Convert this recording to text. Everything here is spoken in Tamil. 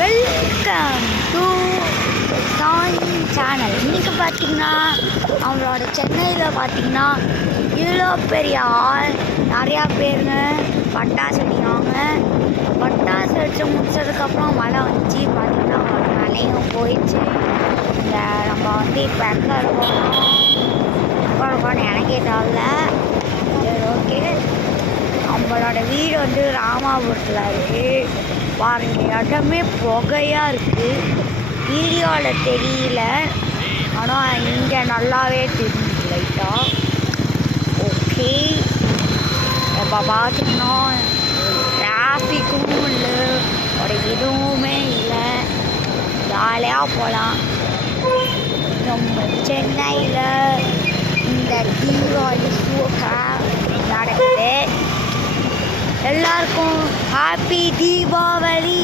Welcome to Sai channel. இன்றைக்கி பார்த்திங்கன்னா அவங்களோட சென்னையில் பார்த்திங்கன்னா இவ்வளோ பெரிய ஆள் நிறையா பேருங்க பட்டாசு அடிக்கிறாங்க. பட்டாசு அடித்து முடிச்சதுக்கப்புறம் மழை வந்துச்சு. பார்த்திங்கன்னா மழையும் போயிடுச்சு. இந்த நம்ம இப்போ எங்கே இருக்கோம்னு எனக்கே தரல. சரி, ஓகே. நம்மளோட வீடு ராமாபுரத்தில் இருக்குது. பாருங்க, இடமே புகையாக இருக்குது. வீடியோவில் தெரியல, ஆனால் இங்கே நல்லாவே தெரியுது லைட்டாக. ஓகே, இப்போ பார்த்திங்கன்னா டிராஃபிக்கும் இல்லை, ஒரு எதுவுமே இல்லை. ஜாலியாக போகலாம். நம்ம சென்னையில் இந்த தீபாவளி நடக்குது. எல்லாருக்கும் ஹாப்பி தீபாவளி.